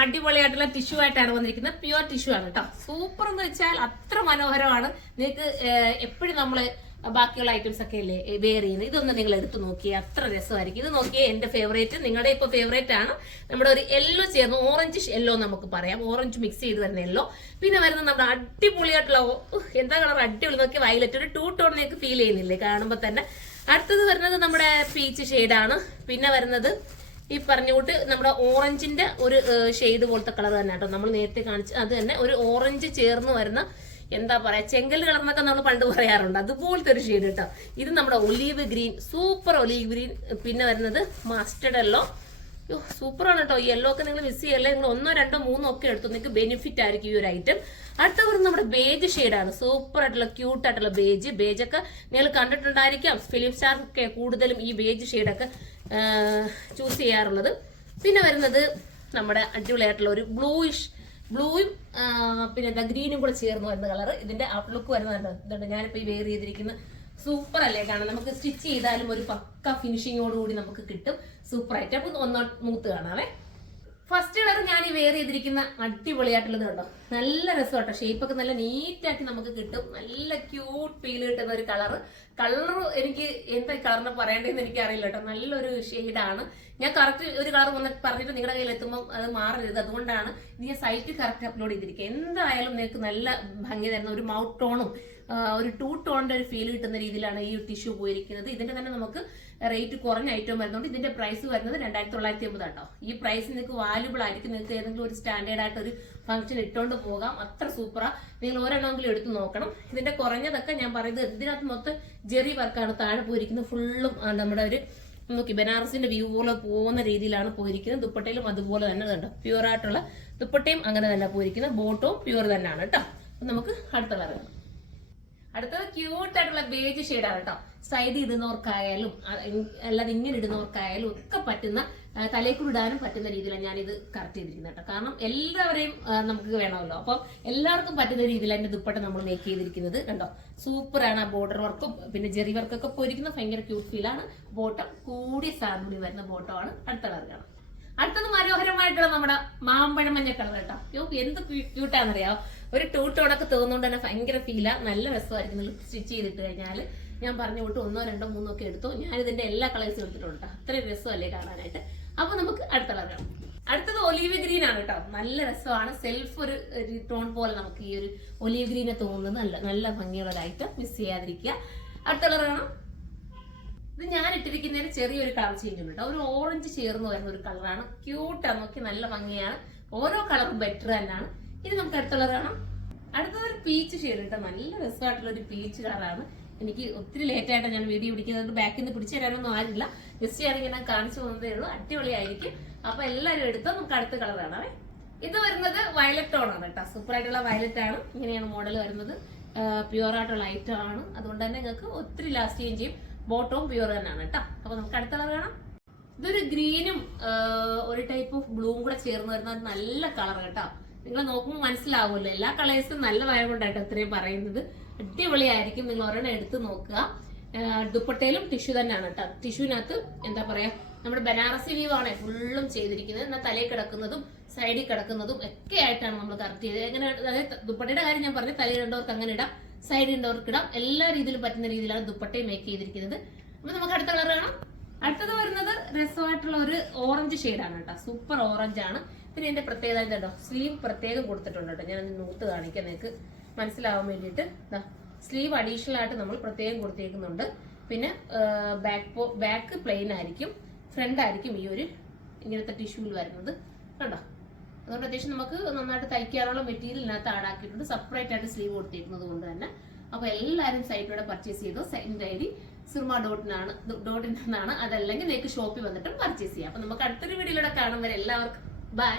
അടിപൊളിയായിട്ടുള്ള ടിഷ്യൂ ആയിട്ടാണ് വന്നിരിക്കുന്നത്. പ്യുവർ ടിഷ്യൂ ആണ് കേട്ടോ. സൂപ്പർ എന്ന് വെച്ചാൽ അത്ര മനോഹരമാണ്. നിങ്ങൾക്ക് എപ്പോഴും നമ്മള് ബാക്കിയുള്ള ഐറ്റംസ് ഒക്കെ അല്ലേ വെയർ ചെയ്യുന്നത്, ഇതൊന്ന് നിങ്ങൾ എടുത്തു നോക്കിയേ, അത്ര രസമായിരിക്കും. ഇത് നോക്കിയേ, എന്റെ ഫേവറേറ്റ്, നിങ്ങളുടെ ഇപ്പൊ ഫേവറേറ്റ് ആണ്. നമ്മുടെ ഒരു യെല്ലോ ചേർന്ന് ഓറഞ്ച് യെല്ലോ നമുക്ക് പറയാം, ഓറഞ്ച് മിക്സ് ചെയ്ത് വരുന്ന യെല്ലോ. പിന്നെ വരുന്നത് നമ്മുടെ അടിപൊളിയായിട്ടുള്ള എന്താ കളർ, അടിപൊളി നോക്കി വയലറ്റ്, ഒരു 2 ടോൺ നിങ്ങൾക്ക് ഫീൽ ചെയ്യുന്നില്ലേ കാണുമ്പോൾ തന്നെ. അടുത്തത് വരുന്നത് നമ്മുടെ പീച്ച് ഷെയ്ഡാണ്. പിന്നെ വരുന്നത് ഈ പറഞ്ഞുകൂട്ട് നമ്മുടെ ഓറഞ്ചിന്റെ ഒരു ഷെയ്ഡ് പോലത്തെ കളർ തന്നെ കേട്ടോ, നമ്മൾ നേരത്തെ കാണിച്ച് അത് തന്നെ ഒരു ഓറഞ്ച് ചേർന്ന് വരുന്ന എന്താ പറയാ ചെങ്കൽ കളർ എന്നൊക്കെ നമ്മൾ പണ്ട് പറയാറുണ്ട്, അതുപോലത്തെ ഒരു ഷെയ്ഡ് കേട്ടോ. ഇത് നമ്മുടെ olive green, super olive green. പിന്നെ വരുന്നത് മസ്റ്റർഡ് യെല്ലോ, സൂപ്പറാണ് കേട്ടോ. ഈ യെല്ലോ ഒക്കെ നിങ്ങൾ മിസ് ചെയ്യല്ലേ, നിങ്ങൾ 1, 2, 3 ഒക്കെ എടുത്തു, നിങ്ങൾക്ക് ബെനിഫിറ്റ് ആയിരിക്കും ഈ ഒരു ഐറ്റം. അടുത്ത വരുന്നത് നമ്മുടെ ബേജ് ഷെയ്ഡാണ്, സൂപ്പർ ആയിട്ടുള്ള ക്യൂട്ട് ആയിട്ടുള്ള ബേജൊക്കെ നിങ്ങൾ കണ്ടിട്ടുണ്ടായിരിക്കാം. ഫിലിം സ്റ്റാർ ഒക്കെ കൂടുതലും ഈ ബേജ് ഷെയ്ഡൊക്കെ ചൂസ് ചെയ്യാറുള്ളത്. പിന്നെ വരുന്നത് നമ്മുടെ അടിപൊളിയായിട്ടുള്ള ഒരു ബ്ലൂയും പിന്നെ എന്താ ഗ്രീനും കൂടെ ചേർന്ന് വരുന്ന കളർ. ഇതിന്റെ ഔട്ട്ലുക്ക് വരുന്നുണ്ട്. ഇതുണ്ട് ഞാനിപ്പോ ഈ വെയർ ചെയ്തിരിക്കുന്ന സൂപ്പർ അല്ലേ കാണാൻ, നമുക്ക് സ്റ്റിച്ച് ചെയ്താലും ഒരു പക്ക ഫിനിഷിങ്ങോടുകൂടി നമുക്ക് കിട്ടും. സൂപ്പർ ആയിട്ട്. അപ്പൊ ഒന്ന് മൂത്ത് കാണാവേ. ഫസ്റ്റ് കളർ ഞാൻ ഈ വെയർ ചെയ്തിരിക്കുന്ന അടിപൊളിയായിട്ടുള്ളത് കണ്ടോ, നല്ല രസം കേട്ടോ. ഷേപ്പൊക്കെ നല്ല നീറ്റാക്കി നമുക്ക് കിട്ടും, നല്ല ക്യൂട്ട് ഫീൽ കിട്ടുന്ന ഒരു കളർ. എനിക്ക് എന്താ കളറിനെ പറയേണ്ടതെന്ന് എനിക്ക് അറിയില്ല കേട്ടോ. നല്ലൊരു ഷെയ്ഡാണ്. ഞാൻ കറക്റ്റ് ഒരു കളർ പറഞ്ഞിട്ട് നിങ്ങളുടെ കയ്യിൽ എത്തുമ്പോൾ അത് മാറരുത്, അതുകൊണ്ടാണ് ഇത് ഞാൻ സൈറ്റിൽ കറക്റ്റ് അപ്ലോഡ് ചെയ്തിരിക്കുക. എന്തായാലും നിങ്ങൾക്ക് നല്ല ഭംഗി തരുന്ന ഒരു മൗത്ത് ടോണും ഒരു 2 ടോണിന്റെ ഒരു ഫീൽ കിട്ടുന്ന രീതിയിലാണ് ഈ ടിഷ്യൂ പോയിരിക്കുന്നത്. ഇതിന്റെ തന്നെ നമുക്ക് റേറ്റ് കുറഞ്ഞ ഐറ്റം വരുന്നുണ്ട്. ഇതിന്റെ പ്രൈസ് വരുന്നത് 2950 കേട്ടോ. ഈ പ്രൈസ് നിങ്ങൾക്ക് വാല്യുബിൾ ആയിരിക്കും. നിങ്ങൾക്ക് ഏതെങ്കിലും ഒരു സ്റ്റാൻഡേർഡ് ആയിട്ട് ഒരു ഫംഗ്ഷൻ ഇട്ടുകൊണ്ട് പോകാം, അത്ര സൂപ്പറാ. നിങ്ങൾ ഒരെണ്ണമെങ്കിലും എടുത്ത് നോക്കണം. ഇതിന്റെ കുറഞ്ഞതൊക്കെ ഞാൻ പറയുന്നത് ഇതിനകത്ത് മൊത്തം ജെറി വർക്കാണ് താഴെ പോയിരിക്കുന്നത്. ഫുള്ളും നമ്മുടെ ഒരു നോക്കി ബനാറസിന്റെ വ്യൂ പോലെ പോകുന്ന രീതിയിലാണ് പോയിരിക്കുന്നത്. ദുപ്പട്ടയിലും അതുപോലെ തന്നെ കണ്ടോ, പ്യുവർ ആയിട്ടുള്ള ദുപ്പട്ടയും അങ്ങനെ തന്നെ പോയിരിക്കുന്നത്. ബോട്ടവും പ്യുവർ തന്നെയാണ് കേട്ടോ. നമുക്ക് അടുത്ത കളർ കാണാം. അടുത്തത് ക്യൂട്ട് ആയിട്ടുള്ള ബേജ് ഷെയ്ഡാണ് കേട്ടോ. സൈഡ് ഇടുന്നവർക്കായാലും അല്ലാതെ ഇങ്ങനെ ഇടുന്നവർക്കായാലും ഒക്കെ പറ്റുന്ന, തലേക്കൂടി ഇടാനും പറ്റുന്ന രീതിയിലാണ് ഞാനിത് കറക്റ്റ് ചെയ്തിരിക്കുന്നത് കേട്ടോ. കാരണം എല്ലാവരെയും നമുക്ക് വേണമല്ലോ, അപ്പം എല്ലാവർക്കും പറ്റുന്ന രീതിയിലാണ് എന്റെ ദുപ്പട്ട നമ്മൾ മേക്ക് ചെയ്തിരിക്കുന്നത് കണ്ടോ. സൂപ്പറാണ്. ആ ബോർഡർ വർക്കും പിന്നെ ജെറി വർക്കൊക്കെ പോയിരിക്കുന്ന ഭയങ്കര ക്യൂട്ട് ഫീലാണ്. ബോട്ടം കൂടിയ സാധനം വരുന്ന ബോട്ടമാണ്. അടുത്ത കളർ കാണാം. അടുത്തത് മനോഹരമായിട്ടുള്ള നമ്മുടെ മാമ്പഴം മഞ്ഞ കളർ കേട്ടോ. എന്ത് ക്യൂട്ടാണെന്നറിയാമോ, ഒരു 2 ടോണൊക്കെ തോന്നുന്നോണ്ട് തന്നെ ഭയങ്കര ഫീലാ, നല്ല രസമായിരിക്കും നിങ്ങൾ സ്റ്റിച്ച് ചെയ്തിട്ട് കഴിഞ്ഞാൽ. ഞാൻ പറഞ്ഞു വിട്ട് 1, 2, 3 ഒക്കെ എടുത്തു. ഞാൻ ഇതിന്റെ എല്ലാ കളേഴ്സും എടുത്തിട്ടുണ്ട് കേട്ടോ. അത്രയും രസമല്ലേ കാണാനായിട്ട്. അപ്പൊ നമുക്ക് അടുത്ത കളർ കാണാം. അടുത്തത് ഒലീവ് ഗ്രീൻ ആണ് കേട്ടോ. നല്ല രസമാണ്. സെൽഫ് ഒരു ടോൺ പോലെ നമുക്ക് ഈ ഒരു ഒലീവ് ഗ്രീനെ തോന്നുന്നത് നല്ല ഭംഗിയുള്ള ഒരു ഐറ്റം, മിസ് ചെയ്യാതിരിക്കുക. അടുത്ത കളർ കാണാം. ഇത് ഞാൻ ഇട്ടിരിക്കുന്നതിന് ചെറിയൊരു കളർ ചേഞ്ച് ഉണ്ട് കേട്ടോ. ഒരു ഓറഞ്ച് ചേർന്ന് വരുന്ന ഒരു കളറാണ്. ക്യൂട്ടാണ്, നോക്കി നല്ല ഭംഗിയാണ്. ഓരോ കളറും ബെറ്റർ തന്നെയാണ്. ഇനി നമുക്ക് അടുത്ത കളർ കാണാം. അടുത്തത് ഒരു പീച്ച് ഷെയ്ഡ് കേട്ടോ. നല്ല രസമായിട്ടുള്ള ഒരു പീച്ച് കളറാണ്. എനിക്ക് ഒത്തിരി ലേറ്റ് ആയിട്ടാണ് ഞാൻ വീഡിയോ പിടിക്കുന്നത്, ബാക്കിൽ നിന്ന് പിടിച്ചു തരാനൊന്നും ആരില്ല. ജസ്റ്റ് ആണെങ്കിൽ ഞാൻ കാണിച്ചു പോകുന്നതേ ഉള്ളൂ. അടിപൊളിയായിരിക്കും. അപ്പൊ എല്ലാവരും എടുത്തോ. നമുക്ക് അടുത്ത കളർ കാണാവേ. ഇത് വരുന്നത് വയലറ്റ് ടോൺ ആണ് കേട്ടോ. സൂപ്പർ ആയിട്ടുള്ള വയലറ്റ് ആണ്. ഇങ്ങനെയാണ് മോഡൽ വരുന്നത്. പ്യുവർ ആയിട്ടുള്ള ഐറ്റം ആണ്. അതുകൊണ്ട് തന്നെ നിങ്ങൾക്ക് ഒത്തിരി ലാസ്റ്റ് ചെയ്യുകയും ചെയ്യും. ബോട്ടവും പ്യുവർ തന്നെയാണ് കേട്ടോ. അപ്പൊ നമുക്ക് അടുത്ത കളർ കാണാം. ഇതൊരു ഗ്രീനും ഒരു ടൈപ്പ് ഓഫ് ബ്ലൂവും കൂടെ ചേർന്ന് വരുന്ന നല്ല കളർ കേട്ടോ. നിങ്ങൾ നോക്കുമ്പോൾ മനസ്സിലാവുമല്ലോ, എല്ലാ കളേഴ്സും നല്ലതായതുകൊണ്ടാട്ടോ ഇത്രയും പറയുന്നത്. അടിപൊളിയായിരിക്കും. നിങ്ങൾ ഒരെണ്ണം എടുത്ത് നോക്കുക. ദുപ്പട്ടയിലും ടിഷ്യൂ തന്നെയാണ് കേട്ടോ. ടിഷ്യൂവിനകത്ത് എന്താ പറയാ, നമ്മുടെ ബനാറസി വ്യൂ ആണ് ഫുള്ളും ചെയ്തിരിക്കുന്നത്. എന്നാൽ തലയിൽ കിടക്കുന്നതും സൈഡിൽ കിടക്കുന്നതും ഒക്കെ ആയിട്ടാണ് നമ്മൾ കറക്റ്റ് ചെയ്തത്. എങ്ങനെ, അതായത് ദുപ്പട്ടയുടെ കാര്യം ഞാൻ പറഞ്ഞു, തലയിൽ ഇടേണ്ടവർക്ക് അങ്ങനെ ഇടാം, സൈഡിൽ ഇടേണ്ടവർക്ക് ഇടാം. എല്ലാ രീതിയിലും പറ്റുന്ന രീതിയിലാണ് ദുപ്പട്ടയും മേക്ക് ചെയ്തിരിക്കുന്നത്. അപ്പൊ നമുക്ക് അടുത്ത കളർ കാണാം. അടുത്തത് വരുന്നത് രസമായിട്ടുള്ള ഒരു ഓറഞ്ച് ഷെയ്ഡാണ് കേട്ടോ. സൂപ്പർ ഓറഞ്ച് ആണ്. പിന്നെ എന്റെ പ്രത്യേകത കേട്ടോ, സ്ലീവ് പ്രത്യേകം കൊടുത്തിട്ടുണ്ട് കേട്ടോ. ഞാൻ നൂത്ത് കാണിക്കാം നിങ്ങൾക്ക് മനസ്സിലാവാൻ വേണ്ടിയിട്ട്. സ്ലീവ് അഡീഷണൽ ആയിട്ട് നമ്മൾ പ്രത്യേകം കൊടുത്തേക്കുന്നുണ്ട്. പിന്നെ ബാക്ക് പ്ലെയിൻ ആയിരിക്കും, ഫ്രണ്ട് ആയിരിക്കും ഈ ഒരു ഇങ്ങനത്തെ ടിഷ്യൂവിൽ വരുന്നത് കണ്ടോ. അതുകൊണ്ട് അത്യാവശ്യം നമുക്ക് നന്നായിട്ട് തയ്ക്കാനുള്ള മെറ്റീരിയൽ ഇതിനകത്ത് ആഡാക്കിയിട്ടുണ്ട്. സെപ്പറേറ്റ് ആയിട്ട് സ്ലീവ് കൊടുത്തിരിക്കുന്നത് കൊണ്ട് തന്നെ. അപ്പൊ എല്ലാവരും സൈറ്റിലൂടെ പർച്ചേസ് ചെയ്തു. സൈറ്റിന്റെ ഐഡി സിർമ.in എന്നാണ്. അതല്ലെങ്കിൽ നിങ്ങൾക്ക് ഷോപ്പിൽ വന്നിട്ടും പർച്ചേസ് ചെയ്യാം. അപ്പൊ നമുക്ക് അടുത്തൊരു വീഡിയോയിലൂടെ കാണും വരെ എല്ലാവർക്കും ബൈ.